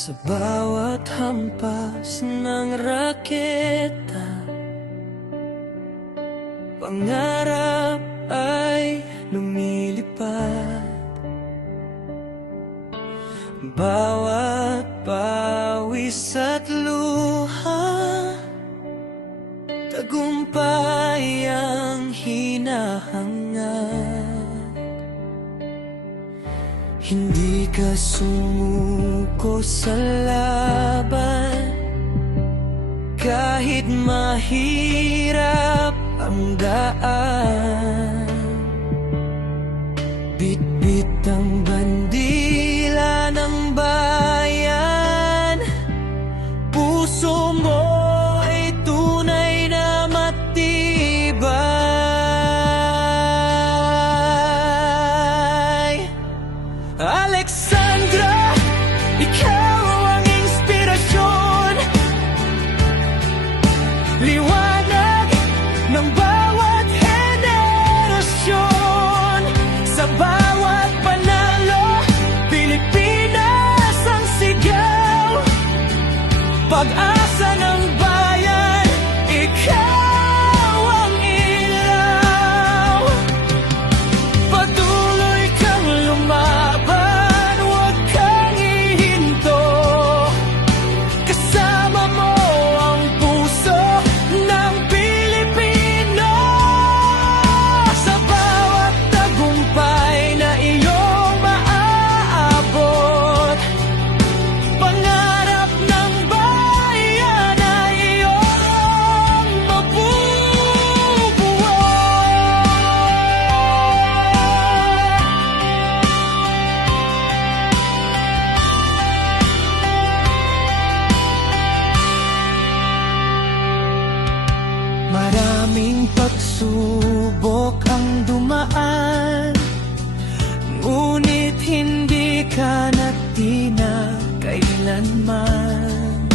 Sa bawat hampas ng raketa, pangarap ay lumilipad. Bawat pawis at luha, tagumpay ang hinahangad. Hindi ka sumuko sa laban, kahit mahirap ang daan. Bitbit ang bandila ng bayan, puso mo ay tunay na matibay. Alexandra, ikaw ang inspirasyon, liwanag ng bawat henerasyon. Sa bawat panalo, Pilipinas ang sigaw. Pag-asa ng bayan, ikaw ang ilaw. Patuloy kang lumaban, huwag kang ihinto. Kasama mo ang puso ng Pilipino. Sa bawat tagumpay na iyong maaabot, pangarap ng bayan ay iyong mabubuo. Maraming pagsubok ang dumaan, ngunit hindi ka nagtina kailanman.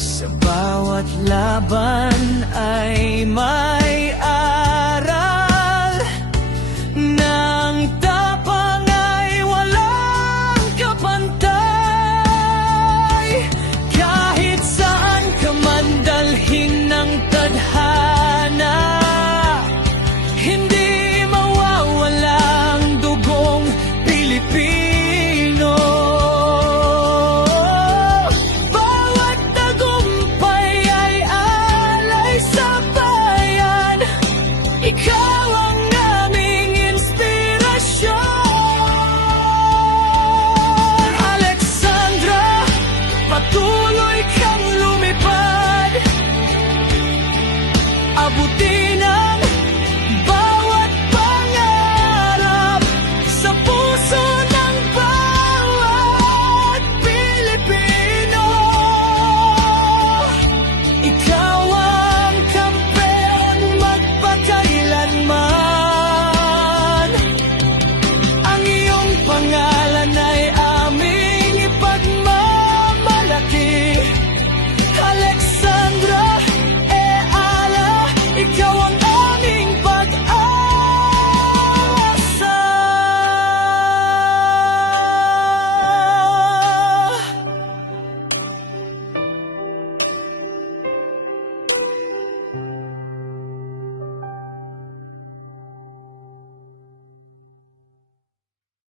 Sa bawat laban ay